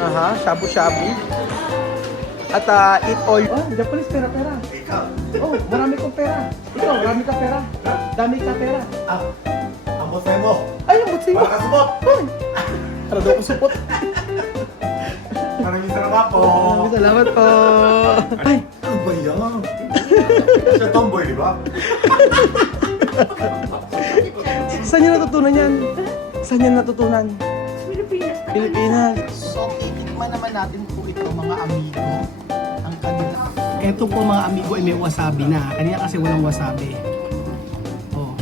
Aha, shabu-shabu. At eat all. Oh, Japanese pera. Ikaw. Oh, marami kong pera. Ikaw, marami ka pera. Dami ka pera. Ang botay mo. Ay, ang butsi mo. Para kasubot. Ay, para daw ko supot. Maraming salamat po. Maraming salamat po. Ay, Ano ba yan? Siya tomboy, di ba? saan niya natutunan yan? Saan niya natutunan? Pilipinas. So, titikman naman natin po ito mga amigo. Ang kanila. Ito po mga amigo ay may wasabi na. Kanina kasi walang wasabi. Oh,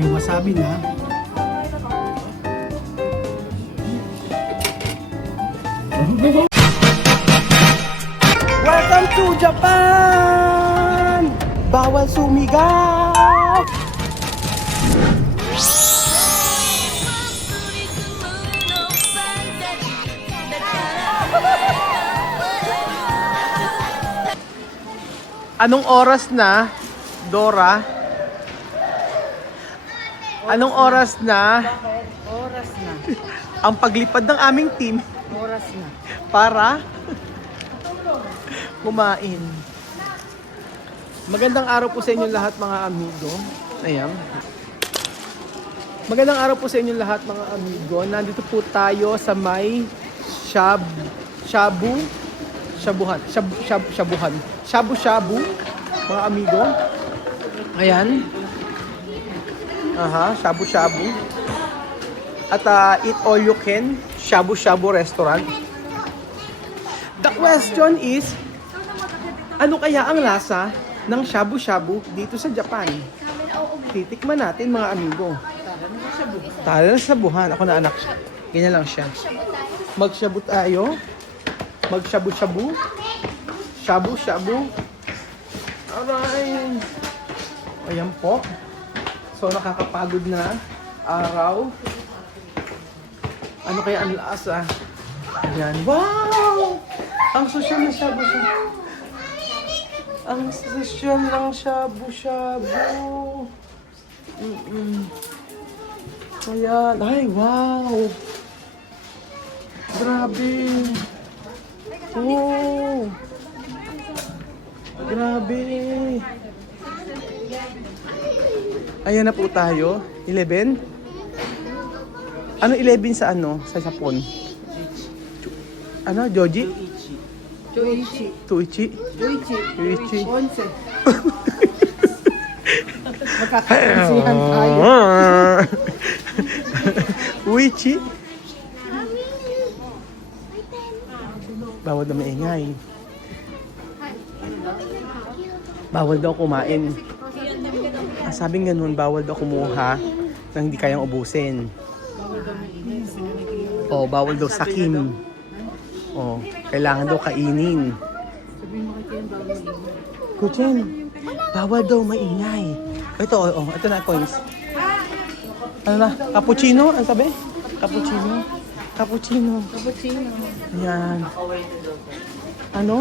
may wasabi na. Welcome to Japan! Bawal sumigaw! Anong oras na, Dora? Anong oras na Oras na. ang paglipad ng aming team Oras na. para kumain? Magandang araw po sa inyo lahat mga amigo. Ayan. Magandang araw po sa inyo lahat mga amigo. Nandito po tayo sa may shabu-shabu, mga amigo. Ayan. Aha, shabu-shabu. At eat all you can, shabu-shabu restaurant. The question is, ano kaya ang lasa ng shabu-shabu dito sa Japan? Titikman natin mga amigo. Tara na sa buhan. Ako na anak siya. Ganyan lang siya. Magshabu tayo. Magshabu-shabu. Shabu-shabu. Aray. Ayan po. So nakakapagod na araw. Ano kaya ang lasa? Ayan. Wow! Ang sosyal na shabu-shabu. Ang sosyal ng shabu-shabu. Ayan. Ay, wow! Grabe! Oh! Grabe! Ayan na po tayo. 11? Ano 11 sa ano? Sa Japon? Ano? Joji? Choichi. Tuichi? Choichi. Tuichi? 11. Magkakainsihan tayo. Uichi? Bawal na maingay. Bawal daw kumain. Sabing ganun, bawal daw kumuha nang hindi kayang ubusin. Oh, bawal daw sakim. Oh, kailangan daw kainin. Kuchen, bawal daw maingay. Ito, ito na coins. Ano na? Cappuccino? Ano sabi? Cappuccino? Cappuccino. Ayan. Ano?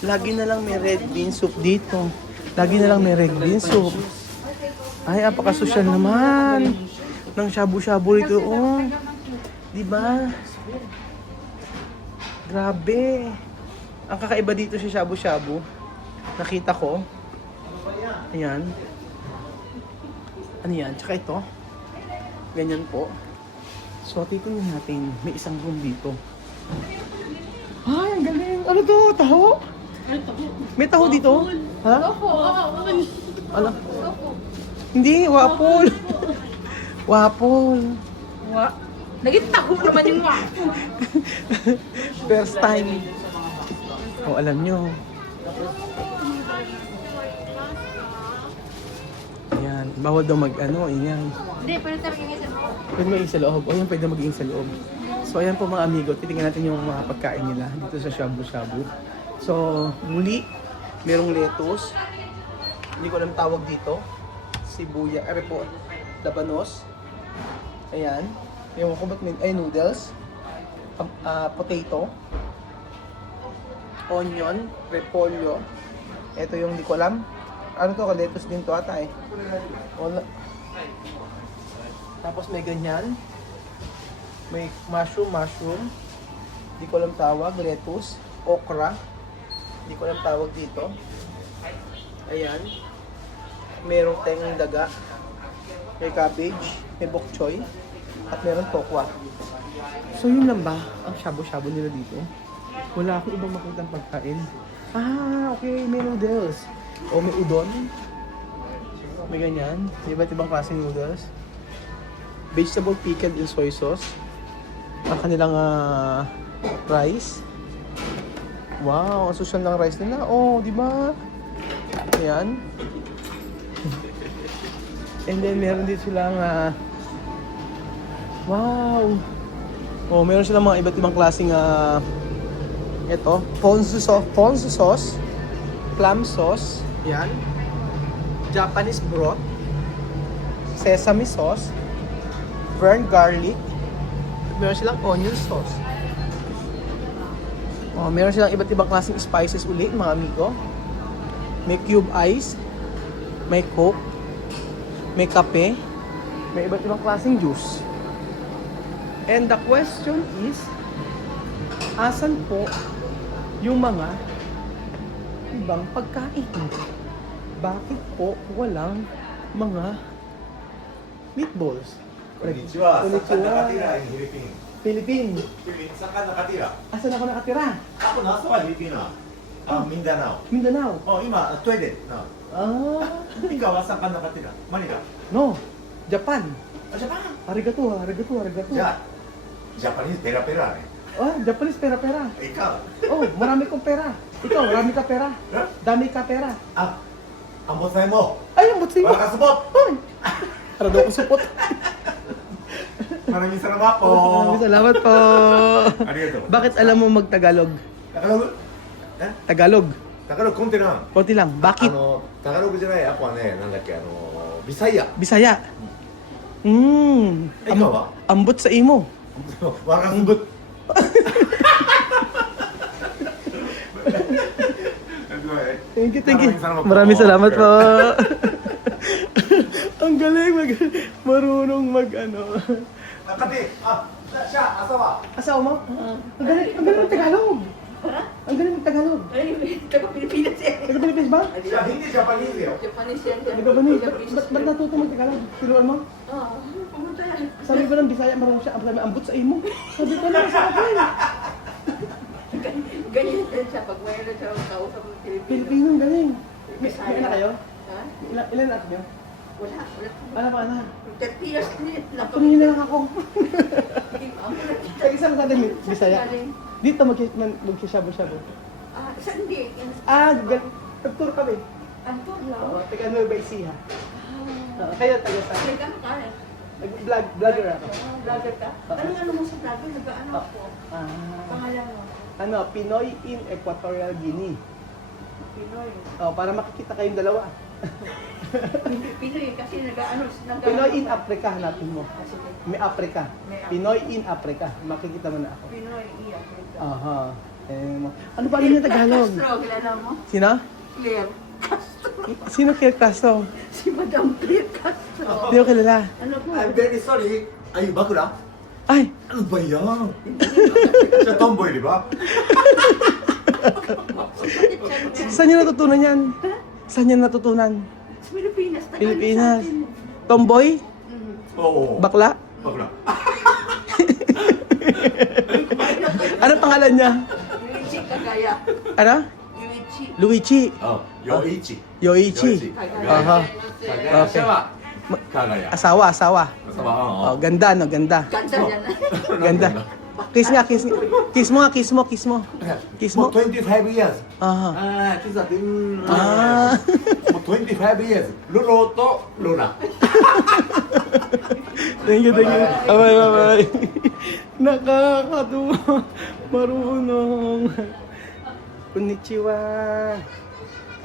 Lagi na lang may red bean soup dito. Lagi na lang may red bean soup. Ay, apakasosyal naman. Ng shabu-shabu rito, oh. Diba? Grabe. Ang kakaiba dito sa shabu-shabu. Nakita ko. Ayan. Ano yan? Tsaka ito. Ganyan po. So, titingnan natin. May isang room dito. Ay, ang galing. Ano to? Taho? May taho dito? Ha? Ano? Hindi, wapol. Wapol. Naging taho naman yung First time. O, alam nyo. Ayan. Bawal daw mag-ano, ayan. Hindi, pero talaga yung isa. Pwede mag-iing sa loob. O, yan pwede mag-iing sa loob. So, ayan po mga amigo. Titingnan natin yung mga pagkain nila dito sa shabu-shabu. So, muli, merong lettuce. Hindi ko alam tawag dito. Sibuya, po, labanos. Ayan. Yung ko ba't ay noodles. Potato. Onion, repolyo. Ito yung hindi ko alam. Ano to? Lettuce din to ata eh. Wala. Tapos may ganyan. May mushroom. Hindi ko alam tawag. Lettuce. Okra. Hindi ko alam tawag dito. Ayan. Merong tengong daga. May cabbage. May bok choy. At meron tokwa. So yun lang ba ang shabu-shabu nila dito? Wala akong ibang makitang pagkain. Ah, okay. May noodles. O may udon. May ganyan. May iba't ibang klaseng noodles. Vegetable pickled in soy sauce. Ang kanilang rice. Wow, ang social ng rice nila. Oh, di ba? Ayan. And then meron din silang wow. Oh, meron silang mga iba't ibang klaseng ito, ponzu sauce, plum sauce, yan. Japanese broth, sesame sauce, burnt garlic, meron silang onion sauce. Oh, meron silang iba't ibang klaseng spices uli, mga amigo. May cube ice, may coke, may kape, may iba't ibang klaseng juice. And the question is, asan po yung mga ibang pagkain? Bakit po walang mga meatballs? Konnichiwa. Saan Konnichiwa. ka nakatira in Philippines? Philippine. Philippines, saan ka nakatira? Asan ako nakatira? Ako nasa Filipino. Mindanao. Mindanao. Oh, ima, toilet. No. Ah, Ikaw, saan ka nakatira? Manila. no. Japan. Japan. Arigato. Ja. Japanese, pera-pera. Ah, Japanese pera-pera. Ikaw. Oh, marami kong pera. Ikaw, marami ka pera. Dami ka pera. Ah, ang bosay mo. Ay, ang butsi mo. Para ka supot. Ay! Para daw ko support. Maraming salamat po. Maraming salamat po. Arigato. Bakit alam mo mag-Tagalog? Tagalog? Eh? Tagalog. タガログコンテナ Konti lang. Bakit? タガログじゃない、アポはね、なんだっけ、ビサイア Bisaya. Ikaw ba? Ambot sa imo. ワラスブ Thank you. Maraming salamat po. Ang galing marunong Kati, siya, asawa. Asawa mo? Ang galing ng Tagalog. Ang galing ng Tagalog. Ay, taga-Pilipinas eh. Taga-Pilipinas ba? Siya, hindi Japanese yun. Japanese yan. Taga-Banis. Ba't natuto mag-Tagalog? Tinuan mo? Oo, pumunta yan. Sabi ko ng Bisaya, marunong siya. Sabi, ambot sa imo. Sabi ko na sa akin. Ganyan din siya pag mayroon siya kausap ng Pilipino. Pilipino, ang galing. May anak kayo? Ha? Ilan anak niyo? Wala. Ano pa anak? 30 years din. Tumingin na lang ako. Ang Tag-isa lang sa atin, Bisaya. Dito mag-shabu-shabu. Saan hindi? Nag-tour kami. Ang tour lang. Oo, taga Nueva Ecija. Kayo, taga saan? Nagano ka? Vlogger ako. Vlogger ka? Ano mo sa vlogger? Nag-ano ako? Pangalan mo? Pinoy in Equatorial Guinea. Pinoy. Para makikita kayong dalawa. Pinoy kasi nag-ano? Pinoy in Africa, hanapin mo. Sige. May Africa. Pinoy in Africa. Makikita mo na ako. Pinoy, iya. Aha. Ano ba rin yung Tagalog? Castro, kilala mo? Sino? Claire. Sino Claire Castro? Si Madam Claire Castro. Hindi ko kilala. Ano po? I'm very sorry. Ay, bakura? Ay! Ano ba yan? Siya, tomboy, di ba? Saan niyo natutunan yan? Saan niyo natutunan? Sa Pilipinas. Tagal Pilipinas. sa atin. Tomboy? Oo. Bakla? Bakura. Ano pangalan niya? Yuichi Kagaya. Ano? Yuichi. Luigi. Oh, Yoichi. Yoichi. Kagaya. Aha. Kagaya. Okay. Siya ba? Kagaya. Asawa. Asawa. Oh, ganda, no? Ganda. Ganda yan. Ganda. Kiss nga, kiss. Kiss mo nga, kiss mo, kiss mo. Kiss mo. 25 years. Aha. kiss natin. Ah. 25 years. Lolo to Luna. Thank you. Bye. Nakakatuwa. Marunong. Konnichiwa.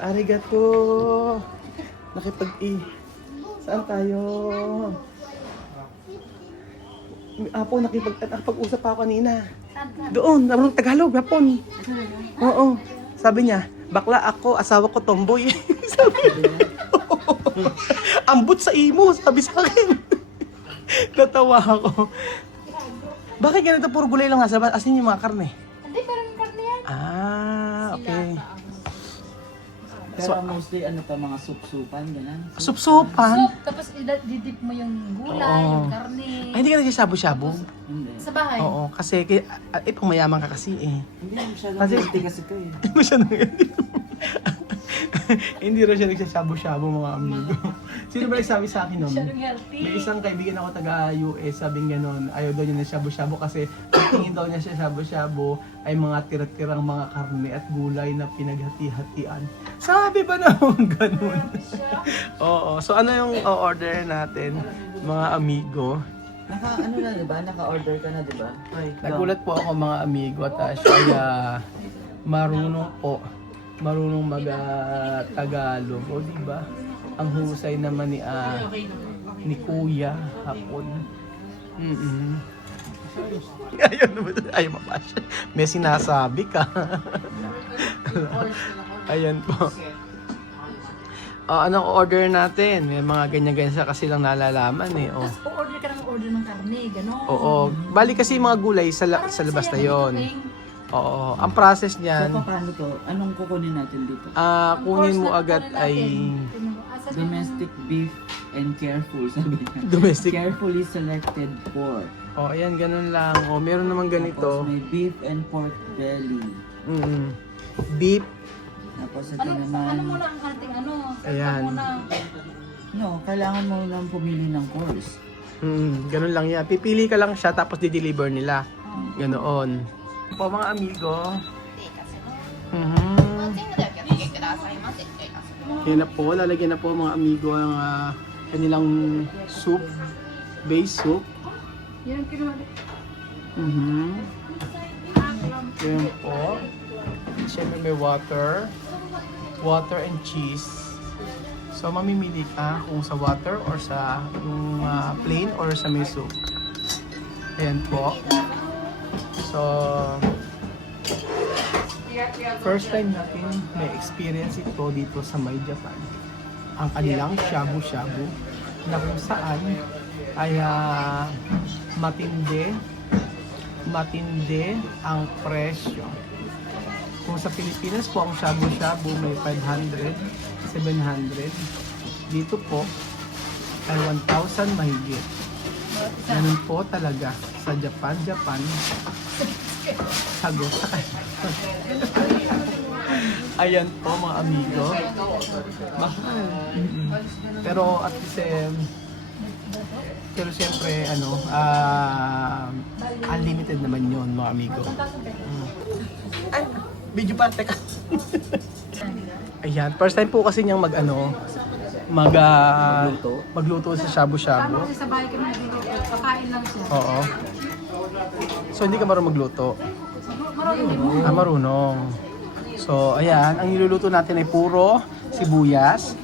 Arigato. Saan tayo? Nakipag-usap pa ako kanina. Doon, marunong Tagalog, Hapon. Oo. Sabi niya, bakla ako, asawa ko tomboy. Sabi niya. Ambot sa imo, sabi sa akin. Natawa ako. Bakit ganito puro gulay lang nasa labas? Asin yung mga karne? Hindi, pero may karne yan. Ah, okay. Pero mostly ano pa, mga soup-soupan, gano'n. Sup-supan? Soup, tapos didip mo yung gulay, Oo. yung karne. Ay, hindi ka nagsasabo-sabo? Hindi. Sa bahay. Oo, kasi itong mayaman ka kasi eh. Hindi masyadong Kasi- healthy kasi ito eh. Hindi mo siya Hindi rin siya nagsasabo-sabo mga amigo. Sino ba nagsabi sa akin nun? Masyadong healthy. May isang kaibigan ako taga-US, sabing gano'n, ayaw daw niya na shabu-shabu kasi tingin daw niya siya shabu-shabu ay mga tira-tirang mga karne at gulay na pinaghati-hatian. Sabi ba naman gano'n? Oo, so ano yung order natin, mga amigo? Ano na, diba? Naka-order ka na, diba? Ay, Nagulat po ako mga amigo at siya ay marunong mag-Tagalog. O diba? Ang husay naman ni Kuya hapon. Ayun naman, ay mapasya. May sinasabi ka. Ayan po. Anong order natin? May mga ganyan-ganyan sa kasi lang nalalaman eh. Oh. Tapos order ka ng order ng karne, gano'n. Oo. Bali kasi mga gulay sa labas na yon. Oo. Ang process So, niyan, paano to? Anong kukunin natin dito? kunin mo agad ay Domestic beef and careful, sabi niya. domestic. Carefully selected pork. Oh, ayan, ganun lang. Oh, meron naman Tapos ganito. may beef and pork belly. Beef. Tapos ito Ano naman, muna ang ating ano? Ayan. kailangan mo lang pumili ng course. Ganun lang yan. Pipili ka lang siya tapos di-deliver nila. Ganoon. Po mga amigo. Yan na po. Lalagyan na po mga amigo ang kanilang soup. Base soup. Yan, kinuha. Yan po. Siyempre may water. Water and cheese. So mamimili ka kung sa water or sa yung plain or sa may soup. Ayan po. So first time natin may experience ito dito sa May Japan. Ang kanilang shabu-shabu na kung saan ay matindi ang presyo. Kung sa Pilipinas po ang shabu-shabu may 500, 700. Dito po ay 1,000 mahigit. Ganun po talaga sa Japan. Sagot sa Ayan po mga amigo. Mahal. Pero at the same, pero siyempre unlimited naman yun mga amigo. Ay, video pa, teka. Ayan, first time po kasi niyang magluto sa shabu-shabu. Kasi sa bahay kami nagluluto, kakain lang siya. Oo. So hindi ka marunong magluto? Marunong din mo. Marunong. So ayan, ang niluluto natin ay puro sibuyas,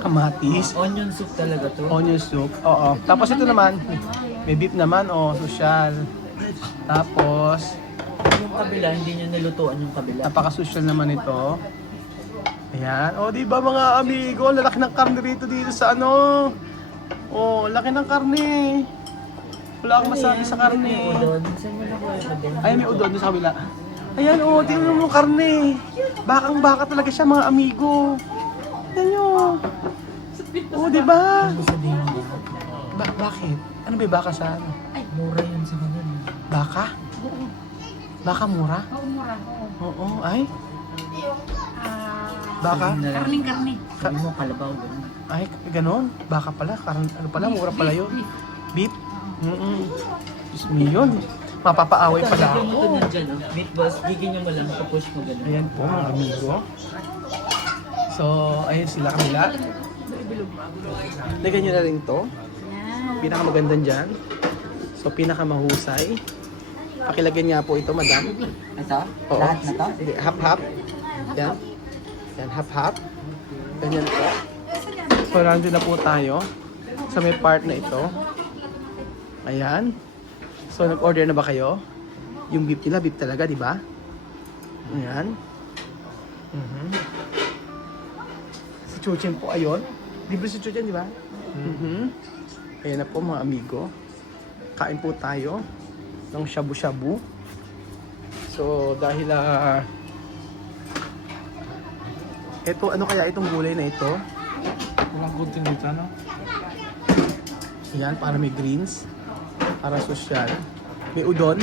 kamatis, Onion soup talaga to. onion soup. Oo. Tapos ito naman, may beef naman, social. Tapos, Yung kabila, hindi nyo nilutuan yung kabila. napaka-social naman ito. Ayan. O, di ba mga amigo, lalaki ng karne dito sa laki ng karne. Wala akong masabi sa karne. Udon. Saan mo nakuha yung udon? Ay, may udon doon sa kabila. Ayan, tingnan mo yung karne. Bakang-baka talaga siya, mga amigo. Tingnan nyo. Di ba? Bakit? Ano ba yung baka sa ano? Mura yun sa kanila. Baka? Baka mura? Oo, mura. Oo. Oo, ay. Baka? Karning-karni. Sabi mo, kalabaw. Ganun. Ay, ganon. Baka pala. Ano pala, mura pala yun. Beef? Diyos mo yun. Mapapaaway pala Bigyan mo ako. ito nandyan, oh. Meat balls, bigyan nyo mo lang, push mo ganun. Ayan po mga amigo. So, ayun sila kanila. Lagyan nyo na rin to. Pinakamaganda dyan. So, pinakamahusay. Pakilagyan nga po ito, madam. Ito? Oo. Lahat na to? Hindi, hap-hap. Yan. Yan, hap-hap. Ganyan po. So, nandun na po tayo sa may part na ito. Ayan. So, nag-order na ba kayo? Yung beef nila, beef talaga, di ba? Ayan. Si Chuchin po, ayun. Libre si Chuchin, di ba? Ayan na po mga amigo. Kain po tayo. ng shabu-shabu. So, dahil ito, ano kaya itong gulay na ito? Walang kunting dito, ano? Yan, para may greens. Para social. May udon.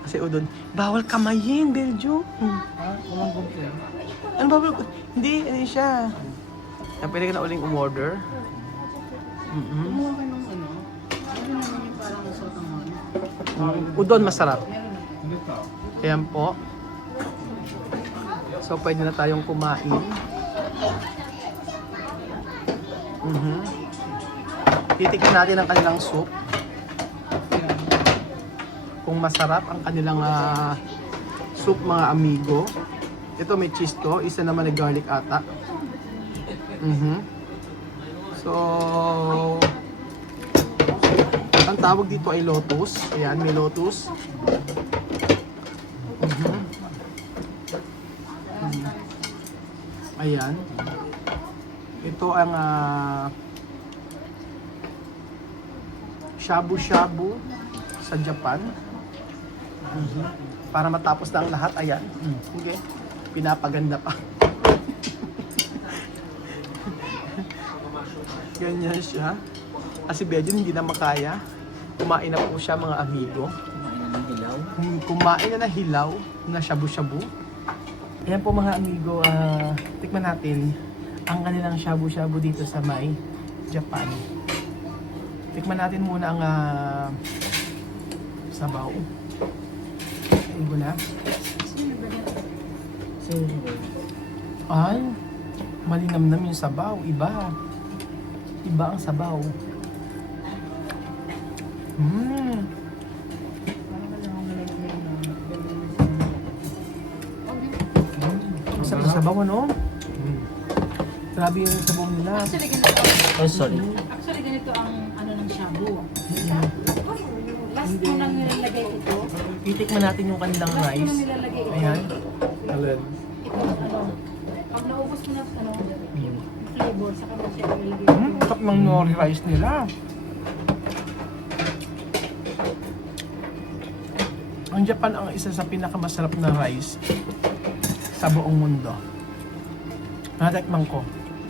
Kasi udon. Bawal kamayin, Beljo. Ha? Walang kunting. Ano ba? Hindi siya. Yan, pwede ka na uling umorder. Kumuha ka ng ano? Ano naman yung parang sotang Udon masarap. Dito. Ayan po. So, pwede na tayong kumain. Titikman natin ang kanilang soup. Kung masarap ang kanilang soup, mga amigo. Ito may cheese to. Isa naman ay garlic ata. So, ang tawag dito ay lotus. Ayan, may lotus. Ayan. Ito ang shabu-shabu sa Japan. Para matapos na ang lahat, ayan. Okay. Pinapaganda pa. Ganyan siya. Kasi Bedyo hindi na makaya. Kumain na po siya, mga amigo. Kumain na ng dilaw. Kumain na ng hilaw na shabu-shabu. Ayan po mga amigo, tikman natin ang kanilang shabu-shabu dito sa may Japan. Tikman natin muna ang sabaw. Ibo na. Ay, malinamnam yung sabaw. Iba. Iba ang sabaw. Sarap sa sabaw, ano? Grabe yung sabaw nila. Actually, ganito. Oh, sorry. Actually, ganito ang ano ng shabu. Last mo nang nilalagay ito. Titikman natin yung kanilang Last mo nang rice. nilalagay ito. Ayan. Alin. Ito, ano. Pag naubos mo na, ano, flavor, saka mo siya ilalagay ito. Sarap ng nori rice nila. Ang Japan ang isa sa pinakamasarap na rice sa buong mundo. Natikman ko.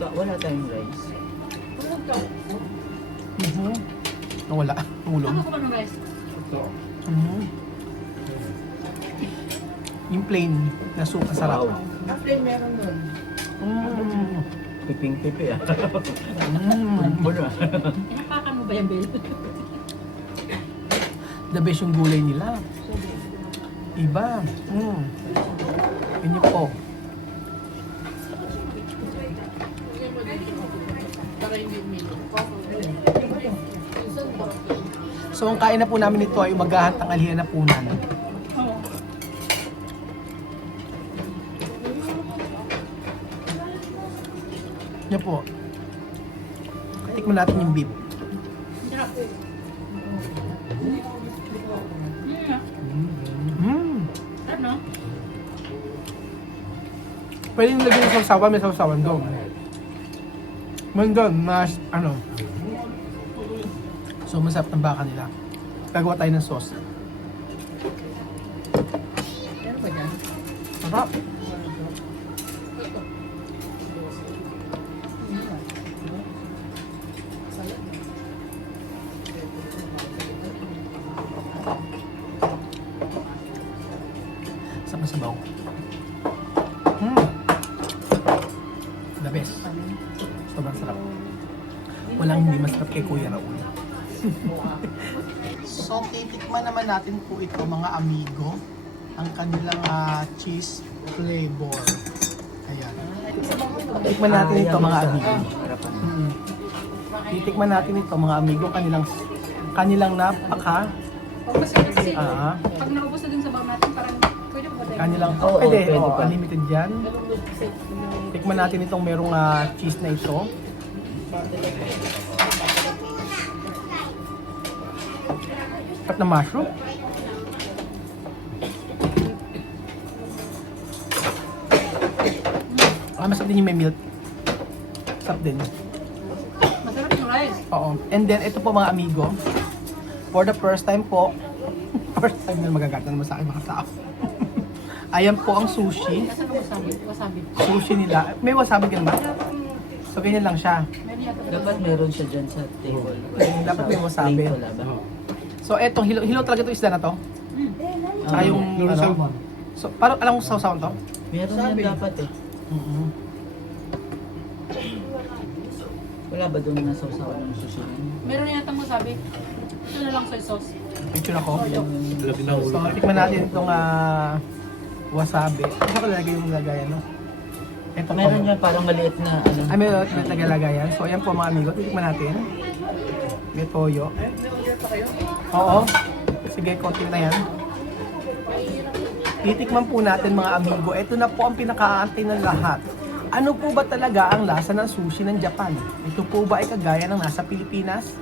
Wala tayong rice. Tulog ka. Nawala. Tulog. Ako ko ng rice. Ito. Yung plain na soup, masarap. Wow. After meron nun. Piping-pipi ah. Bueno. Inapakan mo ba yung bell? The best yung gulay nila. Iba. Yun yung po. So, ang kain na po namin ito ay umagahan tanghalian na punan. Yan po. Tikman natin yung beef. Ano? Pwede nyo lagyan yung sausawan, may sausawan doon. Meron doon, mas ano. So, masarap ng baka nila. Gagawa tayo ng sauce. Ano ba dyan? Sarap. Sarap na sabaw. The best. Sobrang sarap. Walang hindi masarap kay Kuya Raul. So, titikman naman natin po ito, mga amigo. Ang kanilang cheese flavor. Ayan. Titikman natin ito, mga amigo. Titikman natin ito, mga amigo. Kanilang napaka Pag masarap kasi, Ah. pag naubos na dun sa bawang natin, parang pwede ba tayo? kanilang Oo, pwede, pwede pa. unlimited yan. Tikman natin itong merong cheese na ito. At na mushroom. Masarap din yung may milk. Masarap din. Masarap yung rice. Oo. And then, ito po mga amigo. For the first time po, First time na magagata naman sa akin mga tao. Ayan po ang sushi. Kasi ang wasabi, wasabi. Sushi nila. May wasabi ka ba? So, ganyan lang siya. Meron yata. Dapat meron siya dyan sa table. Dapat may wasabi. Plate wala ba? So, etong hilaw talaga itong isda na to. Tsaka yung, ano, so, parang alam mo sausawan to? Meron yan dapat eh. Wala ba doon na sausawan ng sushi? Meron yata wasabi. Ito na lang soy sauce. Picture ako. So, tikman natin itong wasabi. Ano ko lalagay yung lagayan, no? Ito Meron yan parang maliit na ano. Ay, may lagayan. So, ayan po mga amigo. Titikman natin. May toyo. Oo. Sige, konti na yan. Titikman po natin mga amigo. Ito na po ang pinakaantay ng lahat. Ano po ba talaga ang lasa ng sushi ng Japan? Ito po ba ay kagaya ng nasa Pilipinas?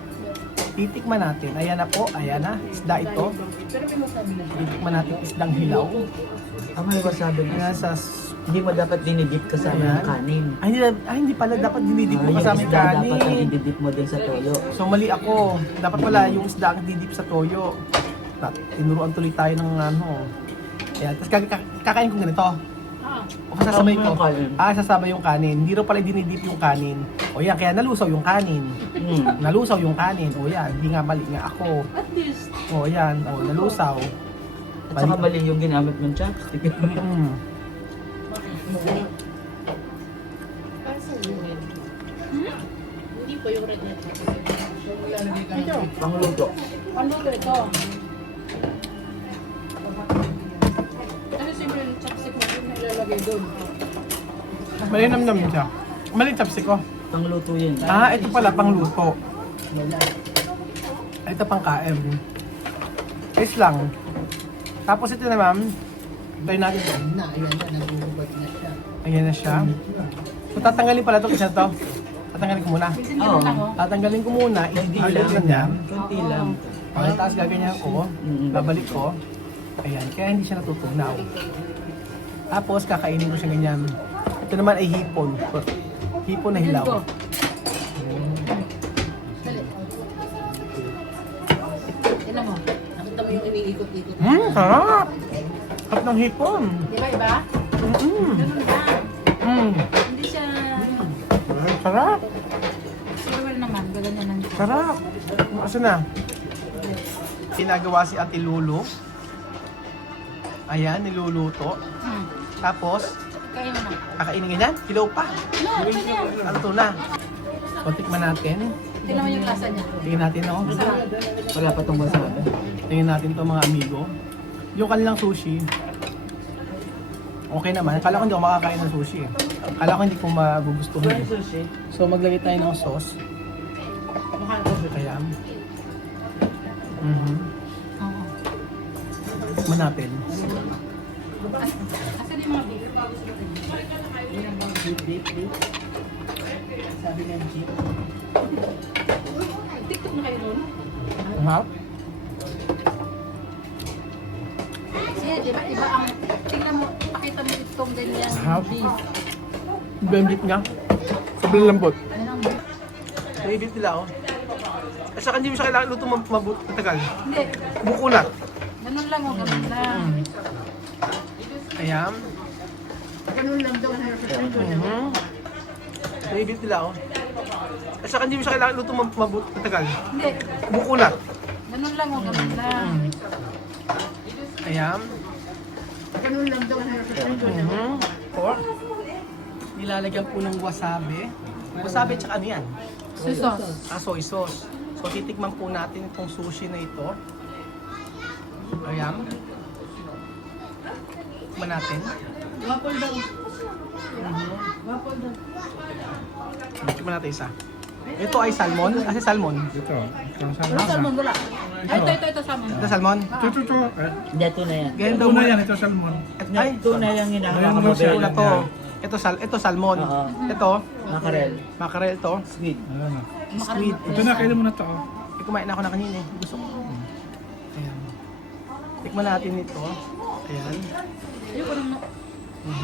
Titikman natin. Ayan na po. Ayan na. Isda ito. Titikman natin isdang hilaw. May wasabi na. Ayan sa... Hindi mo dapat dinidip kasama Ayan. ng kanin. Hindi pala. Dapat dinidip mo Yung kasama yung isda dapat ang kanin. ididip mo din sa toyo. So mali ako. Dapat pala yung isda ang didip sa toyo. Tinuruan tuloy tayo ng ano. Ayan. Tapos kakain ko ganito. O sasabay ko. Sasabay yung kanin. Hindi rin pala dinidip yung kanin. O yan, kaya nalusaw yung kanin. Nalusaw yung kanin. O yan, hindi nga mali nga ako. At least. O yan, o nalusaw. At saka mali yung ginamit mong chopstick. Hindi po yung red net. Ito. Pangluto. Paluto ito. Kasi siyempre yung chopstick mo yung nilalagay doon. Malinam-nam siya. Mali chopstick ko. Pangluto yun. Ito pala pang luto. Ito pang kain. Taste lang. Tapos ito naman, try natin ito. Ayan na siya. So tatanggalin pala ito isa to. Tatanggalin ko muna. Oo. Tatanggalin ko muna, i-dihilin lang niya. Kunti lang. Okay, tapos gaganyan ko, babalik ko. Ayan, kaya hindi siya natutunaw. Tapos kakainin ko siya ganyan. Ito naman ay hipon. Hipon na hilaw. Tignan mo. Nakita mo yung iniikot-ikot. Sarap! Sarap ng hipon. Di ba iba? Mm. Ganun lang. Hindi siya... Sarap! Sirwell naman. Gaganyanan siya. Sarap! Asa na? Ginagawa si Ate Lulu. Ayan, niluluto. Tapos, Kaya mo na. kakainin ganyan. Hilaw pa. No, ano yan? Ano to na? O, tikman natin. Tignan mo yung lasa niya. Tingnan natin, no? Wala pa tong wasabi. Tingnan natin to mga amigo. Yung kanilang sushi, okay naman. Akala ko hindi ako makakain ng sushi. Akala ko hindi ko magugustuhan. Sushi. So maglagay tayo ng sauce. Kaya. Oo. Tikman natin. Asan yung mga beef? Sabi nga Jeep. TikTok na kayo nun? Mahal? Sige, di ba iba ang... Tingnan mo, pakita mo itong ganyan Hap. beef. Iba yung beef nga. Sobrang lambot. Ano ang beef? May beef nila oh. At saka hindi mo siya kailangan luto matagal. Hindi. Buko na. Ganun lang o, ganun lang. Ayan. Ganun lang daw. May beef nila oh. At saka hindi mo siya kailangan luto matagal. Hindi. Buko na. Ganun lang o, ganun lang. Ayan. Ganun lang daw. Or, nilalagyan po ng wasabi. Wasabi at saka ano yan? Soy sauce. Soy sauce. So, titikman po natin itong sushi na ito. Ayan. Tikman natin. Wapol daw. Wapol daw. Tikman natin isa. Ito ay salmon. Kasi salmon. Wala salmon, wala. Ay, ito salmon. Ito salmon. Hindi, ito na yan. Ganyan daw mo. ito salmon. Ay, Ito na yung hinahawa Ayan mo. mo siya. ito to. Ito salmon. Oo. Ito, Makarel. mackerel to. Squid. Squid. Ito na, kailan mo na ito. Kumain na ako na kanina eh. Gusto ko. Ayan. Tikman natin ito. Ayan.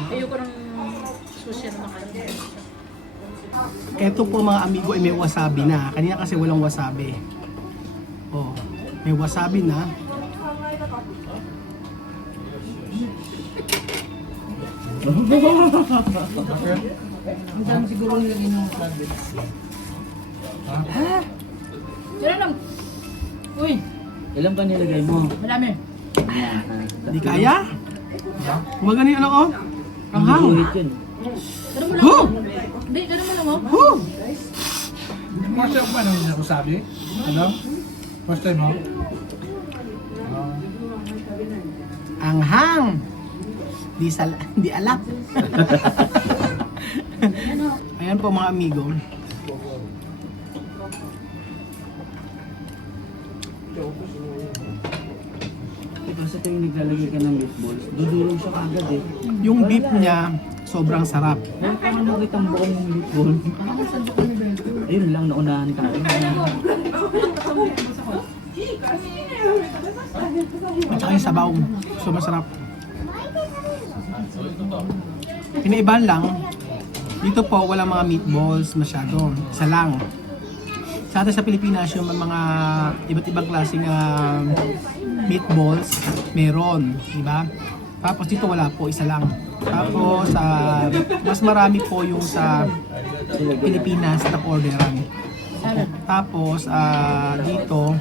Ayoko ng sushi na makain. Ito po mga amigo ay may wasabi na. Kanina kasi walang wasabi. Oh, may wasabi na. Ang dami siguro nilagay ng nuggets. Sino lang? Uy, Ilan pa nilagay mo? madami. Hindi kaya? Kumagano yung ano ko? Ang hang. Buhit yun. Tara mo lang. Huh! Hindi, tara mo lang oh. Woo! First time ba nang nakusabi? Ano? First time mo? Ang hang. Di alak. Ayan po mga amigo. Diba sa tuwing naglalagay ka ng meatballs, dudurog siya kagad eh. Yung beef niya, sobrang sarap. Meron ka nang makita ang buong meatball. Ayun lang, naunahan tayo. At saka yung sabaw. Sobrang sarap. Pinaiban lang, dito po wala mga meatballs masyado. Isa lang. Sa atin sa Pilipinas, yung mga iba't ibang klaseng meatballs, meron. Diba? Tapos dito wala po, isa lang. Tapos mas marami po yung sa Pilipinas na orderan. Tapos dito,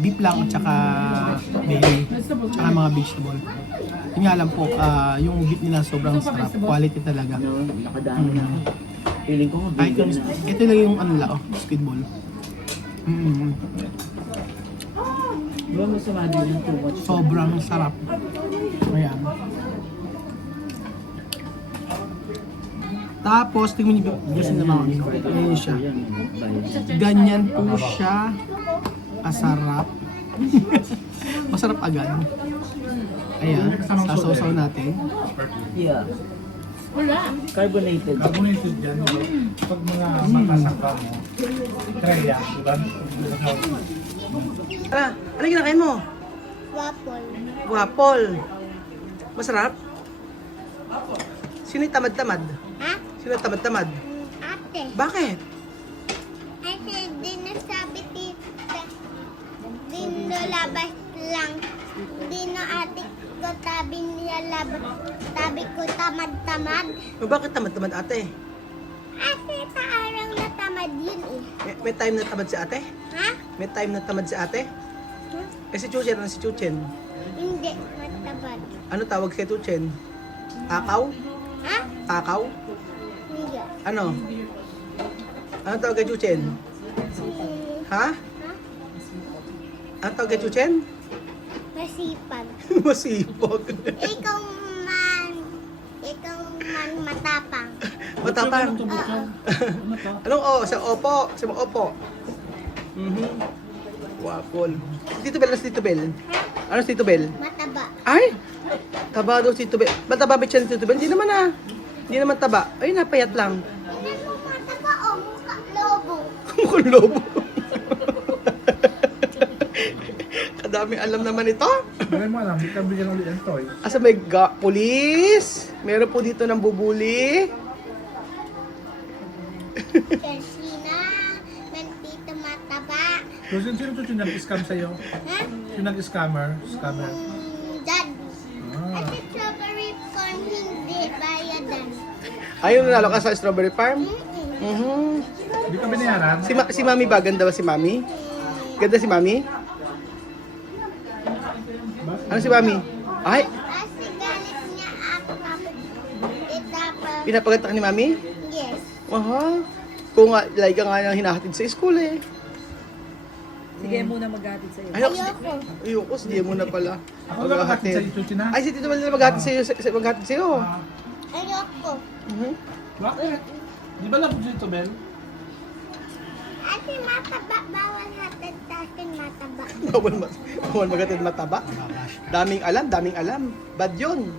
beef lang at saka belly, tsaka mga vegetable. Yun nga lang po, yung beef nila sobrang sarap, quality talaga. Ano, nakadami na. Feeling ko nga, Kahit bigyan yung, na. ito lang yung ano lang, squid ball. Diba masama din yung too much? Sobrang sarap. Ayan. Tapos, tingnan niyo yung na mga amigo. Ayan siya. Yan, bayad. Ganyan po siya kasarap. Masarap agad. Ayan, sasaw natin. Yeah. Wala. Carbonated. Carbonated yan. Pag mga makasangka mo, try yan, diba? Ano kinakain mo? Waffle. Waffle. Masarap? Sino yung tamad-tamad? Ha? Sino yung tamad-tamad? Ate. Bakit? Kasi di nasabi tita. Di nalabas lang. Di na ate ko tabi niya labas. Tabi ko tamad-tamad. O bakit tamad-tamad ate? Ate, taarang na tamad yun eh. May time na tamad si ate? Ha? May time na tamad si ate? Eh si Chuchen, ano si Chuchen? Hindi, matabad. Ano tawag kay Chuchen? Takaw? Ha? Takaw? Hindi. Ano? Ano tawag kay Chuchen? Ha? Ano tawag kay Chuchen? Masipag. Masipag. Ikaw man matapang. Matapang. Oo. Anong o? Sa opo. Sa mga opo. Waffle. Tito Bel, ano si Tito Bel? Ano si Tito Bel? Mataba. Ay! Taba daw si Tito Bel. Mataba ba siya ni Tito Bel? Hindi naman ah. Hindi naman taba. Ay, napayat lang. Tingnan mo mataba o mukha lobo. Mukhang lobo. Kadaming alam naman ito. Hindi mo alam, hindi ka bigyan ulit ng toy. Asa may police? Meron po dito ng bubuli. Kasi na, nandito mataba. So, sino to nag-scam sa'yo? Ha? Sino nag-scammer? Scammer? Dad. Ah. At strawberry corn hindi bayadan. Ayun, nanalo ka sa strawberry farm? Mm-mm. Mhm. Hindi ka binayaran? Si Mami ba? Ganda ba si Mami? Ganda si Mami? Ano si Mami? Ay, Kasi galit niya ako tapos itapos. pinapaganda ka ni Mami? Yes. Aha. Kung nga, like ka nga nang hinahatid sa school eh. Sige muna maghatid sa'yo. Ayoko. Ayoko, hindi mo na pala. Ako lang makatid sa'yo, Chuchi na? Ay, si Tito Bel na maghatid sa'yo. Maghatid sa'yo. Ayoko. Mhm. Bakit? Di ba lang dito, Bel? Ate mataba, bawal hatid sa akin mataba. Bawal maghatid mataba. Daming alam. Bad yun.